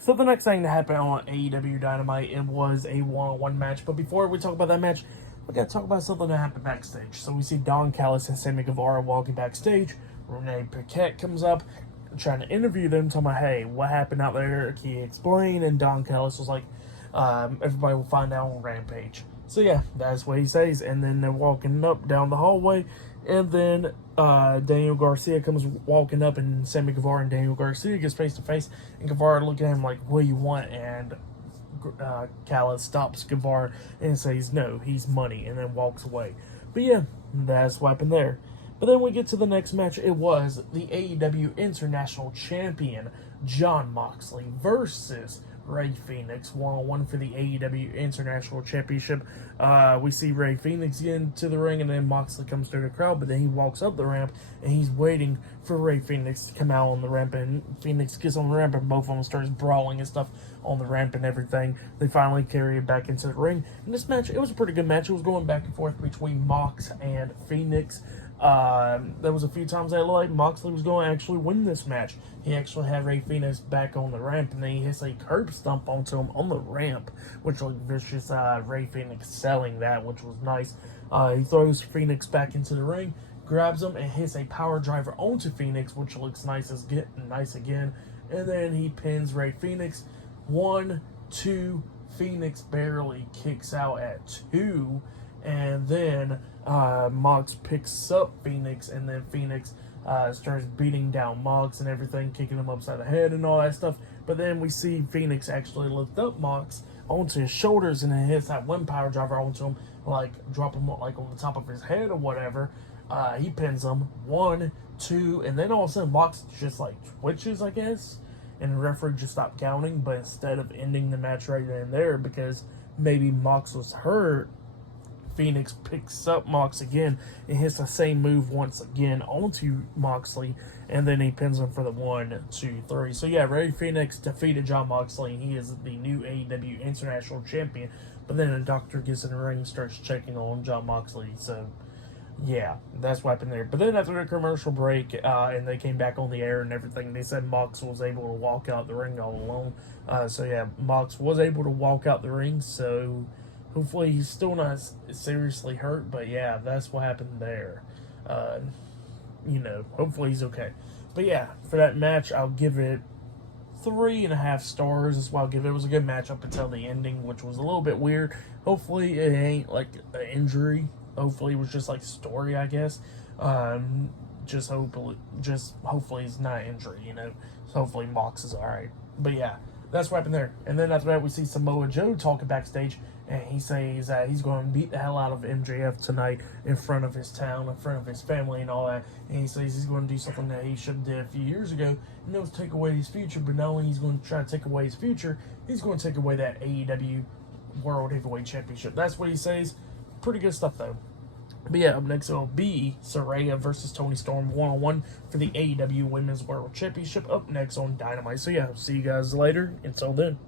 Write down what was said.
So the next thing that happened on AEW Dynamite, it was a one-on-one match. But before we talk about that match, we got to talk about something that happened backstage. So we see Don Callis and Sammy Guevara walking backstage. Renee Paquette comes up, trying to interview them, talking about, hey, what happened out there? Can you explain? And Don Callis was like, everybody will find out on Rampage. So yeah, that's what he says. And then they're walking up down the hallway. And then Daniel Garcia comes walking up, and Sammy Guevara and Daniel Garcia gets face to face. And Guevara looking at him like, what do you want? And Callis stops Guevara and says, no, he's money, and then walks away. But yeah, that's what happened there. But then we get to the next match. It was the AEW International Champion, Jon Moxley, versus Rey Fenix, one-on-one for the AEW International Championship. We see Rey Fenix get into the ring, and then Moxley comes through the crowd, but then he walks up the ramp, and he's waiting for Rey Fenix to come out on the ramp, and Fenix gets on the ramp, and both of them starts brawling and stuff on the ramp and everything. They finally carry it back into the ring. And this match, it was a pretty good match. It was going back and forth between Mox and Fenix. There was a few times that like Moxley was going to actually win this match. He actually had Rey Fenix back on the ramp, and then he hits a curb stomp onto him on the ramp, which looked vicious. Rey Fenix selling that, which was nice. He throws Fenix back into the ring, grabs him, and hits a power driver onto Fenix, which looks nice again. And then he pins Rey Fenix. 1, 2, Fenix barely kicks out at 2. And then Mox picks up Fenix, and then Fenix starts beating down Mox and everything, kicking him upside the head and all that stuff. But then we see Fenix actually lift up Mox onto his shoulders, and then hits that one power driver onto him, like drop him like on the top of his head or whatever. He pins him. 1, 2, and then all of a sudden Mox just like twitches, I guess. And the referee just stopped counting, but instead of ending the match right then and there, because maybe Mox was hurt, Fenix picks up Mox again and hits the same move once again onto Moxley, and then he pins him for the 1, 2, 3. So yeah, Rey Fenix defeated Jon Moxley, and he is the new AEW International Champion. But then a doctor gets in the ring and starts checking on Jon Moxley. So yeah, that's what happened there. But then after the commercial break, and they came back on the air and everything, they said Mox was able to walk out the ring all alone. So yeah, Mox was able to walk out the ring, so hopefully he's still not seriously hurt. But yeah, that's what happened there. Hopefully he's okay. But yeah, for that match, I'll give it 3.5 stars. That's what I'll give it. It was a good match up until the ending, which was a little bit weird. Hopefully it ain't like an injury. Hopefully it was just like story, I guess. Hopefully it's not injury, So hopefully Mox is alright. But yeah, that's what happened there. And then after that, we see Samoa Joe talking backstage, and he says that he's going to beat the hell out of MJF tonight in front of his town, in front of his family and all that. And he says he's going to do something that he should have did a few years ago, and that was take away his future. But not only he's going to try to take away his future, he's going to take away that AEW World Heavyweight Championship. That's what he says. Pretty good stuff, though. But yeah, up next it'll be Saraya versus Toni Storm one-on-one for the AEW Women's World Championship up next on Dynamite. So yeah, see you guys later. Until then.